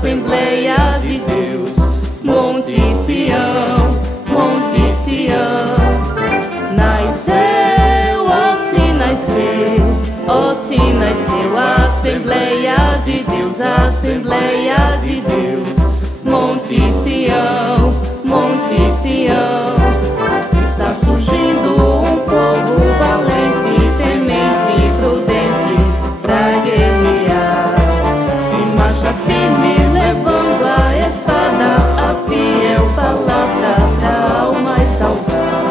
Assembleia de Deus. Monte Sião, Monte Sião. Nasceu, ó se nasceu, ó se nasceu a Assembleia de Deus, a Assembleia de Deus. Monte Sião, Monte Sião. Está surgindo um povo valente, temente e prudente pra guerrear. Em marcha firme, levando a espada, a fiel palavra pra almas salvar.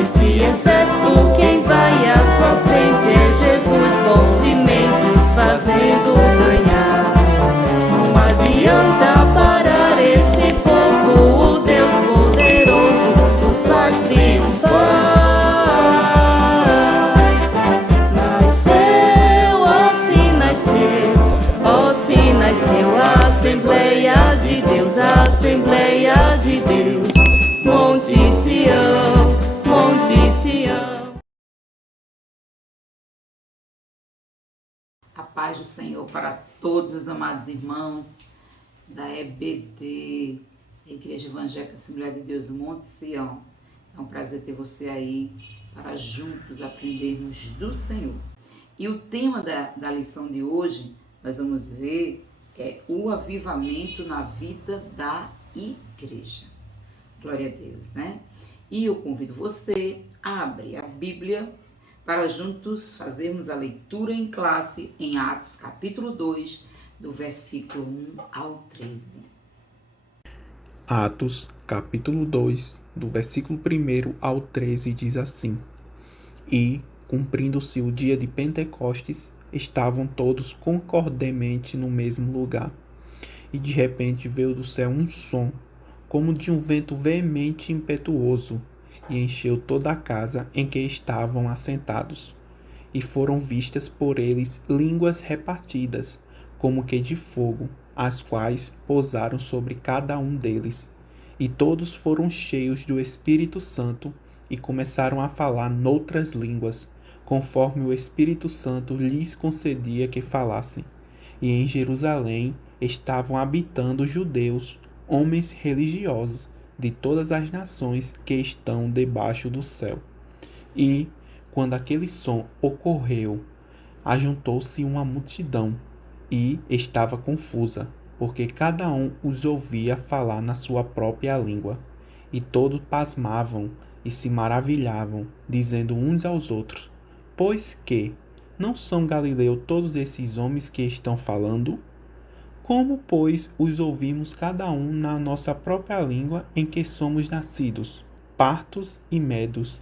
Esse exército, quem vai à sua frente é Jesus, fortemente os fazendo ganhar. Não adianta parar esse povo, o Deus poderoso nos faz triunfar. Nasceu, ó se nasceu, ó se nasceu a Assembleia de Deus, a Assembleia de Deus. Monte Sião, Monte Sião. A paz do Senhor para todos os amados irmãos da EBD, Igreja Evangélica Assembleia de Deus do Monte Sião. É um prazer ter você aí para juntos aprendermos do Senhor. E o tema da lição de hoje, nós vamos ver, é o avivamento na vida da igreja. Glória a Deus, né? E eu convido você a abrir a Bíblia para juntos fazermos a leitura em classe em Atos capítulo 2, do versículo 1 ao 13. Atos, capítulo 2, do versículo 1 ao 13, diz assim: E, cumprindo-se o dia de Pentecostes, estavam todos concordemente no mesmo lugar. E de repente veio do céu um som, como de um vento veemente e impetuoso, e encheu toda a casa em que estavam assentados. E foram vistas por eles línguas repartidas, como que de fogo, as quais pousaram sobre cada um deles. E todos foram cheios do Espírito Santo e começaram a falar noutras línguas, conforme o Espírito Santo lhes concedia que falassem. E em Jerusalém estavam habitando judeus, homens religiosos, de todas as nações que estão debaixo do céu. E, quando aquele som ocorreu, ajuntou-se uma multidão, e estava confusa, porque cada um os ouvia falar na sua própria língua. E todos pasmavam e se maravilhavam, dizendo uns aos outros: Pois que, não são galileus todos esses homens que estão falando? Como, pois, os ouvimos cada um na nossa própria língua em que somos nascidos? Partos e medos,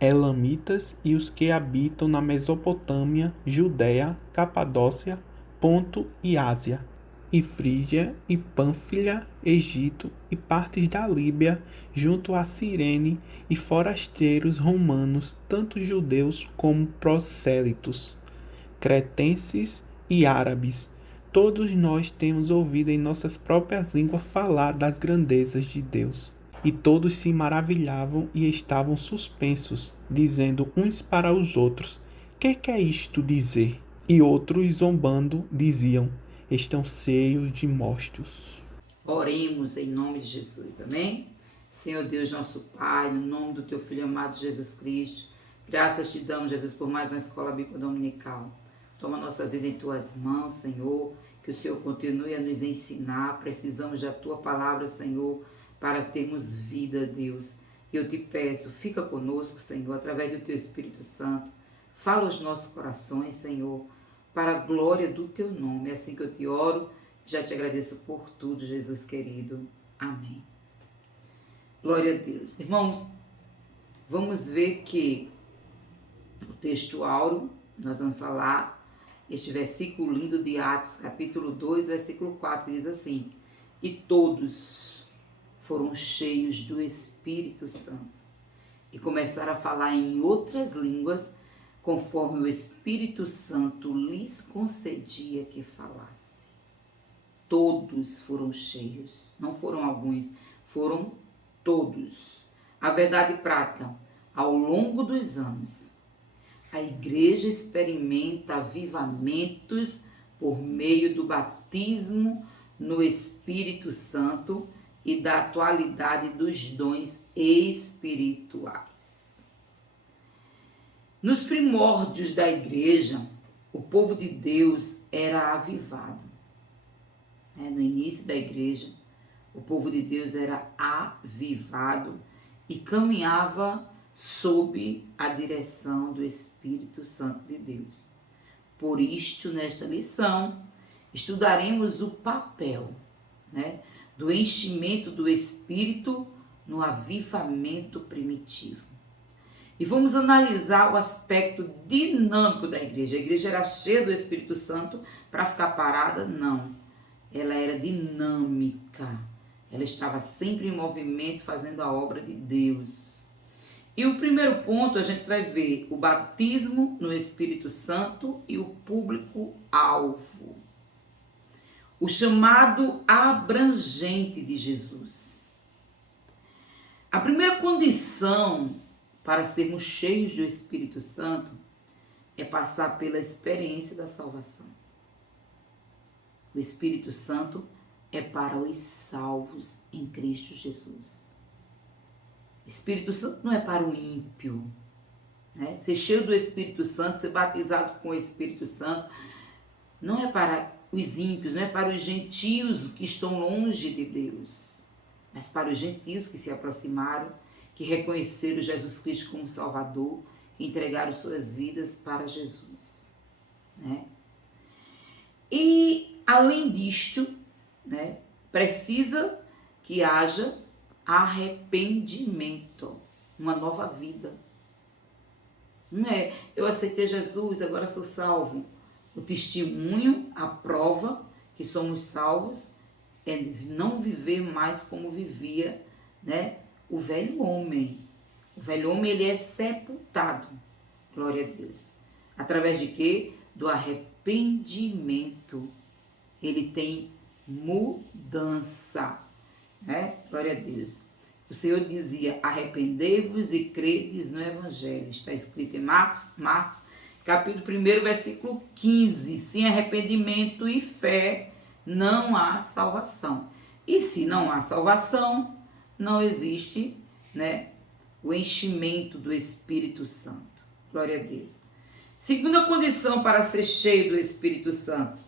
elamitas e os que habitam na Mesopotâmia, Judéia, Capadócia, Ponto e Ásia, e Frígia e Pânfilia, Egito e partes da Líbia, junto a Cirene, e forasteiros romanos, tanto judeus como prosélitos, cretenses e árabes. Todos nós temos ouvido em nossas próprias línguas falar das grandezas de Deus. E todos se maravilhavam e estavam suspensos, dizendo uns para os outros: Que quer isto dizer? E outros, zombando, diziam: Estão cheios de mostos. Oremos em nome de Jesus, amém? Senhor Deus, nosso Pai, no nome do Teu Filho amado Jesus Cristo, graças te damos, Jesus, por mais uma escola bíblica dominical. Toma nossas vidas em Tuas mãos, Senhor, que o Senhor continue a nos ensinar. Precisamos da Tua palavra, Senhor, para termos vida, Deus. E eu te peço, fica conosco, Senhor, através do Teu Espírito Santo. Fala aos nossos corações, Senhor, para a glória do Teu nome. É assim que eu te oro, já te agradeço por tudo, Jesus querido. Amém. Glória a Deus. Irmãos, vamos ver que o texto áureo, nós vamos falar este versículo lindo de Atos, capítulo 2, versículo 4, que diz assim: E todos foram cheios do Espírito Santo e começaram a falar em outras línguas, conforme o Espírito Santo lhes concedia que falasse. Todos foram cheios, não foram alguns, foram todos. A verdade prática, ao longo dos anos, a igreja experimenta avivamentos por meio do batismo no Espírito Santo e da atualidade dos dons espirituais. Nos primórdios da igreja, o povo de Deus era avivado. No início da igreja, o povo de Deus era avivado e caminhava sob a direção do Espírito Santo de Deus. Por isto, nesta lição, estudaremos o papel, do enchimento do Espírito no avivamento primitivo. E vamos analisar o aspecto dinâmico da igreja. A igreja era cheia do Espírito Santo para ficar parada? Não. Ela era dinâmica. Ela estava sempre em movimento, fazendo a obra de Deus. E o primeiro ponto, a gente vai ver o batismo no Espírito Santo e o público-alvo. O chamado abrangente de Jesus. A primeira condição para sermos cheios do Espírito Santo é passar pela experiência da salvação. O Espírito Santo é para os salvos em Cristo Jesus. O Espírito Santo não é para o ímpio. Ser cheio do Espírito Santo, ser batizado com o Espírito Santo, não é para os ímpios, não é para os gentios que estão longe de Deus, mas para os gentios que se aproximaram, que reconheceram Jesus Cristo como Salvador, que entregaram suas vidas para Jesus. E, além disto, precisa que haja arrependimento, uma nova vida. Não é, eu aceitei Jesus, agora sou salvo. O testemunho, a prova que somos salvos, é não viver mais como vivia, o velho homem. O velho homem, ele é sepultado, glória a Deus. Através de quê? Do arrependimento. Ele tem mudança, glória a Deus. O Senhor dizia, arrependei-vos e credes no Evangelho. Está escrito em Marcos, capítulo 1, versículo 15. Sem arrependimento e fé não há salvação. E se não há salvação, não existe, o enchimento do Espírito Santo. Glória a Deus. Segunda condição para ser cheio do Espírito Santo,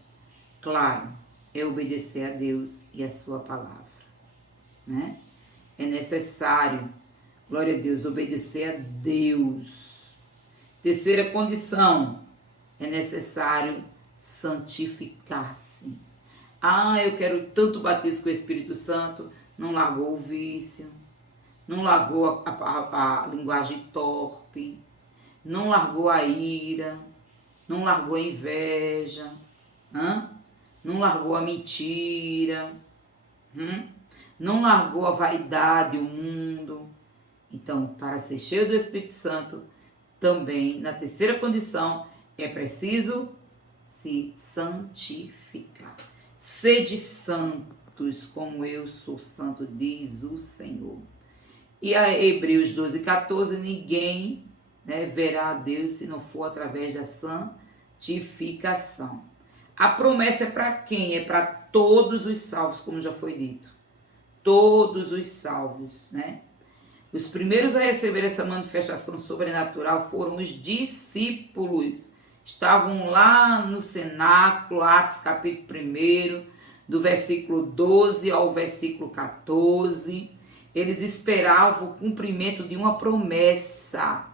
claro, é obedecer a Deus e a sua palavra. É necessário, glória a Deus, obedecer a Deus. Terceira condição, é necessário santificar-se. Eu quero tanto batismo com o Espírito Santo, não largou o vício, não largou a linguagem torpe, não largou a ira, não largou a inveja, não largou a mentira, não largou a vaidade, o mundo. Então, para ser cheio do Espírito Santo, também, na terceira condição, é preciso se santificar. Sede santos, como eu sou santo, diz o Senhor. E a Hebreus 12:14, ninguém verá a Deus se não for através da santificação. A promessa é para quem? É para todos os salvos, como já foi dito. Todos os salvos, Os primeiros a receber essa manifestação sobrenatural foram os discípulos. Estavam lá no cenáculo, Atos capítulo 1, do versículo 12 ao versículo 14. Eles esperavam o cumprimento de uma promessa.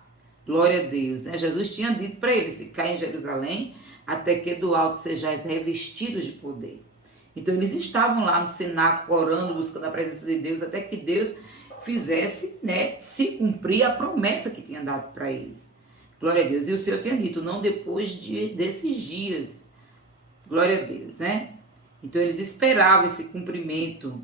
Glória a Deus. Jesus tinha dito para eles, ficar em Jerusalém, até que do alto sejais revestidos de poder. Então eles estavam lá no cenáculo, orando, buscando a presença de Deus, até que Deus fizesse, se cumprir a promessa que tinha dado para eles. Glória a Deus. E o Senhor tinha dito, não depois desses dias. Glória a Deus, Então eles esperavam esse cumprimento.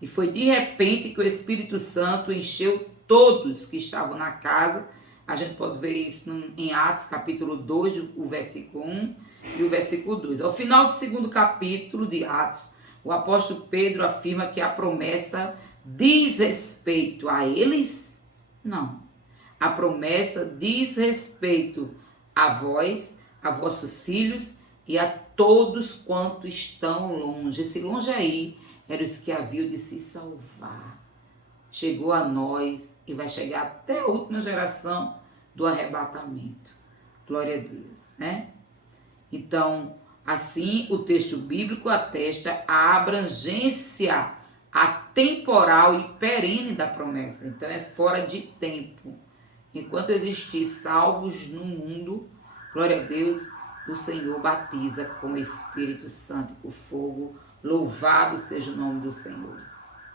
E foi de repente que o Espírito Santo encheu todos que estavam na casa. A gente pode ver isso em Atos capítulo 2, o versículo 1 e o versículo 2. Ao final do segundo capítulo de Atos, o apóstolo Pedro afirma que a promessa diz respeito a eles? Não. A promessa diz respeito a vós, a vossos filhos e a todos quanto estão longe. Esse longe aí era os que haviam de se salvar. Chegou a nós e vai chegar até a última geração do arrebatamento. Glória a Deus, né? Então, assim, o texto bíblico atesta a abrangência atemporal e perene da promessa. Então, é fora de tempo. Enquanto existir salvos no mundo, glória a Deus, o Senhor batiza com o Espírito Santo e com fogo. Louvado seja o nome do Senhor.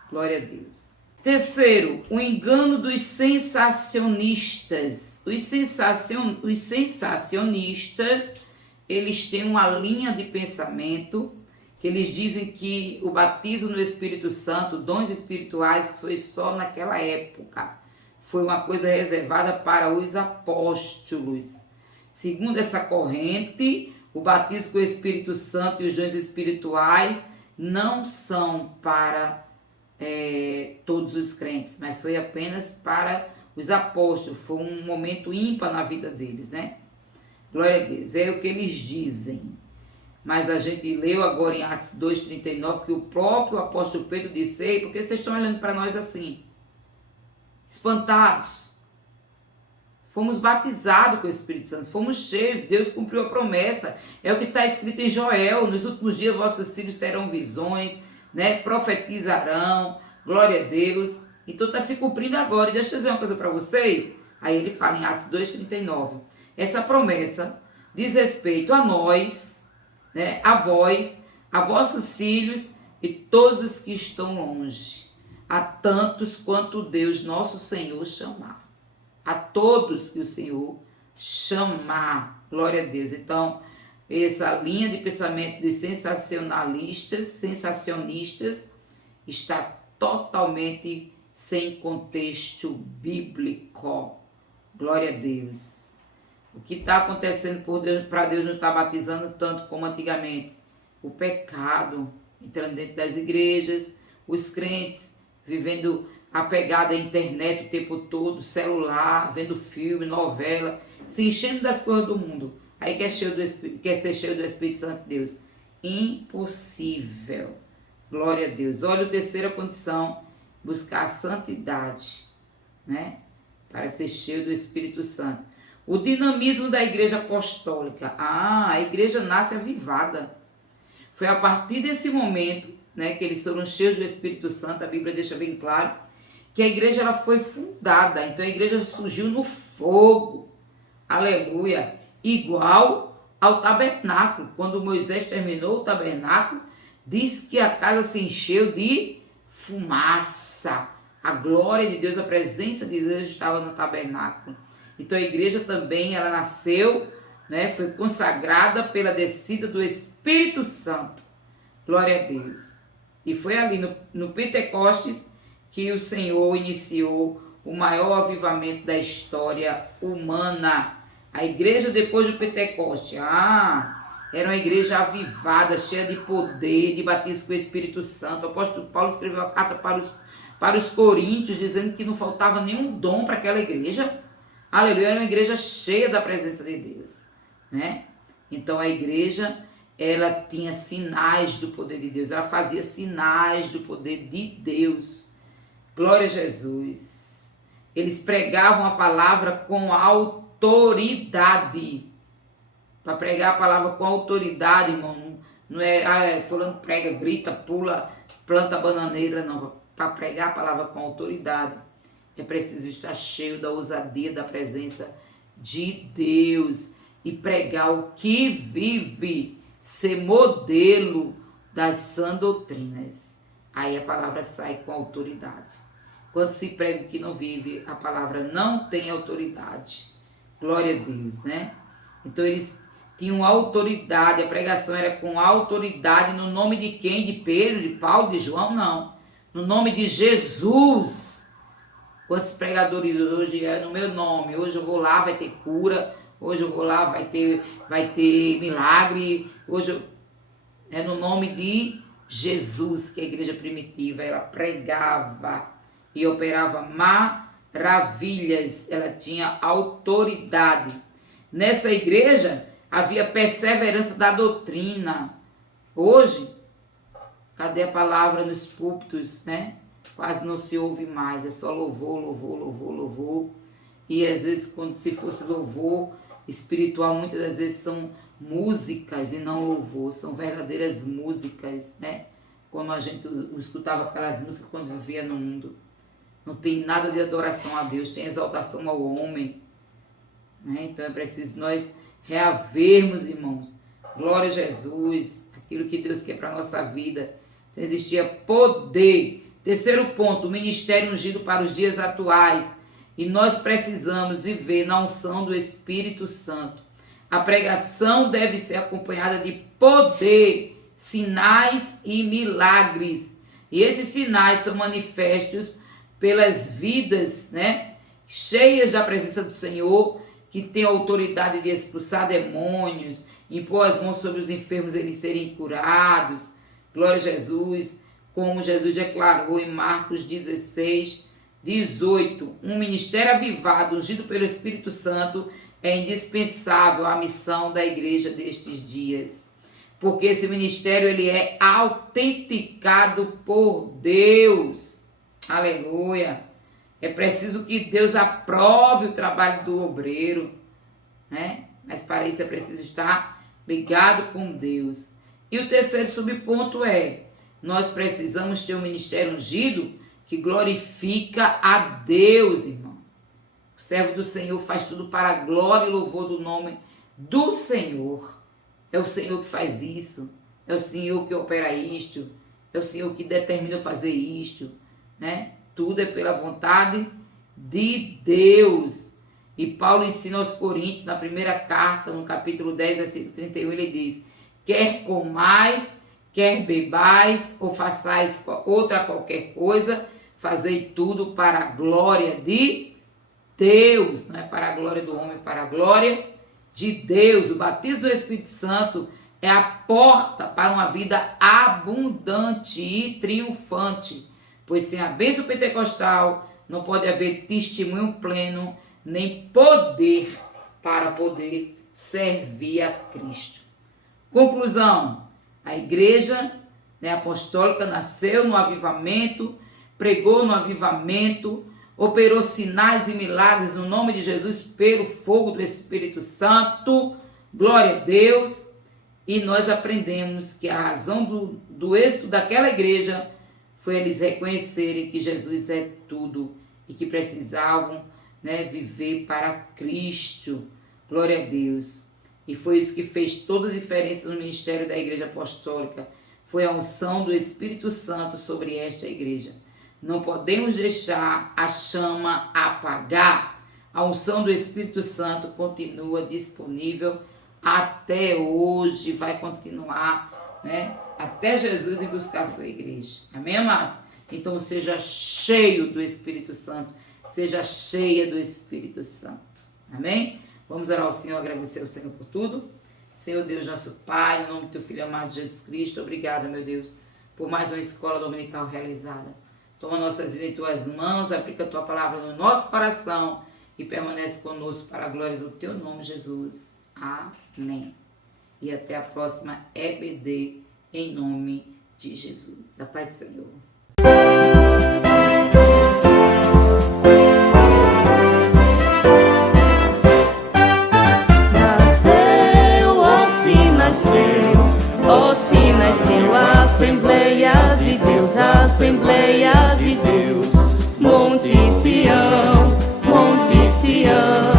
Glória a Deus. Terceiro, o engano dos sensacionistas. Os sensacionistas, eles têm uma linha de pensamento que eles dizem que o batismo no Espírito Santo, dons espirituais, foi só naquela época. Foi uma coisa reservada para os apóstolos. Segundo essa corrente, o batismo com o Espírito Santo e os dons espirituais não são para todos os crentes, mas foi apenas para os apóstolos. Foi um momento ímpar na vida deles, né? Glória a Deus. É o que eles dizem. Mas a gente leu agora em Atos 2,39 que o próprio apóstolo Pedro disse: ei, por que vocês estão olhando para nós assim? Espantados. Fomos batizados com o Espírito Santo, fomos cheios, Deus cumpriu a promessa. É o que está escrito em Joel: nos últimos dias vossos filhos terão visões, né? Profetizarão, glória a Deus. Então está se cumprindo agora. E deixa eu dizer uma coisa para vocês. Aí ele fala em Atos 2,39. Essa promessa diz respeito a nós, né? A vós, a vossos filhos e todos os que estão longe, a tantos quanto Deus nosso Senhor chamar. A todos que o Senhor chamar. Glória a Deus. Então, essa linha de pensamento dos sensacionistas, está totalmente sem contexto bíblico. Glória a Deus. O que está acontecendo para Deus não está batizando tanto como antigamente? O pecado entrando dentro das igrejas, os crentes vivendo apegado à internet o tempo todo, celular, vendo filme, novela, se enchendo das coisas do mundo. Aí quer ser cheio do Espírito Santo de Deus. Impossível. Glória a Deus. Olha a terceira condição, buscar a santidade, né? Para ser cheio do Espírito Santo. O dinamismo da igreja apostólica. A igreja nasce avivada. Foi a partir desse momento, né, que eles foram cheios do Espírito Santo, a Bíblia deixa bem claro, que a igreja ela foi fundada. Então a igreja surgiu no fogo. Aleluia. Igual ao tabernáculo. Quando Moisés terminou o tabernáculo, diz que a casa se encheu de fumaça. A glória de Deus, a presença de Deus estava no tabernáculo. Então a igreja também, ela nasceu, né, foi consagrada pela descida do Espírito Santo. Glória a Deus. E foi ali no Pentecostes que o Senhor iniciou o maior avivamento da história humana. A igreja depois do Pentecoste, era uma igreja avivada, cheia de poder, de batismo com o Espírito Santo. O apóstolo Paulo escreveu a carta para os coríntios, dizendo que não faltava nenhum dom para aquela igreja. Aleluia, era uma igreja cheia da presença de Deus, né? Então a igreja, ela tinha sinais do poder de Deus, ela fazia sinais do poder de Deus. Glória a Jesus. Eles pregavam a palavra com autoridade. Para pregar a palavra com autoridade, irmão, não é fulano prega, grita, pula, planta bananeira, não. Para pregar a palavra com autoridade, é preciso estar cheio da ousadia, da presença de Deus e pregar o que vive, ser modelo das sãs doutrinas. Aí a palavra sai com autoridade. Quando se prega o que não vive, a palavra não tem autoridade. Glória a Deus, né? Então eles tinham autoridade, a pregação era com autoridade, no nome de quem? De Pedro, de Paulo, de João? Não. No nome de Jesus. Quantos pregadores hoje é no meu nome? Hoje eu vou lá, vai ter cura. Hoje eu vou lá, vai ter milagre. Hoje é no nome de Jesus que a igreja primitiva, ela pregava e operava maravilhas. Ela tinha autoridade. Nessa igreja, havia perseverança da doutrina. Hoje, cadê a palavra nos púlpitos, né? Quase não se ouve mais, é só louvor, louvor, louvor, louvor. E às vezes, quando se fosse louvor espiritual, muitas das vezes são músicas e não louvor, são verdadeiras músicas, né? Como a gente escutava aquelas músicas quando vivia no mundo. Não tem nada de adoração a Deus, tem exaltação ao homem, né? Então é preciso nós reavermos, irmãos, glória a Jesus, aquilo que Deus quer para a nossa vida. Então existia poder. Terceiro ponto, o ministério ungido para os dias atuais. E nós precisamos viver na unção do Espírito Santo. A pregação deve ser acompanhada de poder, sinais e milagres. E esses sinais são manifestos pelas vidas, né, cheias da presença do Senhor, que tem autoridade de expulsar demônios, impor as mãos sobre os enfermos, eles serem curados. Glória a Jesus, como Jesus declarou em Marcos 16, 18. Um ministério avivado, ungido pelo Espírito Santo, é indispensável à missão da igreja destes dias. Porque esse ministério ele é autenticado por Deus. Aleluia. É preciso que Deus aprove o trabalho do obreiro, né? Mas para isso é preciso estar ligado com Deus. E o terceiro subponto é, nós precisamos ter um ministério ungido que glorifica a Deus, irmão. O servo do Senhor faz tudo para a glória e louvor do nome do Senhor. É o Senhor que faz isso. É o Senhor que opera isto. É o Senhor que determina fazer isto, né? Tudo é pela vontade de Deus. E Paulo ensina aos Coríntios, na primeira carta, no capítulo 10, versículo 31, ele diz: quer comais, quer bebais, ou façais outra qualquer coisa, fazei tudo para a glória de Deus. Não é para a glória do homem, para a glória de Deus. O batismo do Espírito Santo é a porta para uma vida abundante e triunfante. Pois sem a bênção pentecostal não pode haver testemunho pleno, nem poder para poder servir a Cristo. Conclusão, a igreja, né, apostólica nasceu no avivamento, pregou no avivamento, operou sinais e milagres no nome de Jesus pelo fogo do Espírito Santo, glória a Deus. E nós aprendemos que a razão do êxito daquela igreja foi eles reconhecerem que Jesus é tudo e que precisavam, né, viver para Cristo. Glória a Deus. E foi isso que fez toda a diferença no ministério da igreja apostólica. Foi a unção do Espírito Santo sobre esta igreja. Não podemos deixar a chama apagar. A unção do Espírito Santo continua disponível até hoje, vai continuar, né? Até Jesus ir buscar a sua igreja. Amém, amados? Então seja cheio do Espírito Santo. Seja cheia do Espírito Santo. Amém? Vamos orar ao Senhor, agradecer ao Senhor por tudo. Senhor Deus, nosso Pai, no nome do teu Filho amado Jesus Cristo, obrigada, meu Deus, por mais uma escola dominical realizada. Toma nossas vidas em tuas mãos, aplica a tua palavra no nosso coração e permanece conosco para a glória do teu nome, Jesus. Amém. E até a próxima EBD, em nome de Jesus. A paz do Senhor. Ó, se nasceu a Assembleia de Deus, a Assembleia de Deus, Monte Sião, Monte Sião.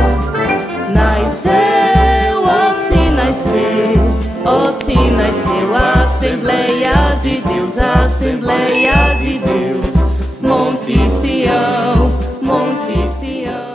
Nasceu, ó, se nasceu a Assembleia de Deus, a Assembleia de Deus, Monte Sião, Monte Sião.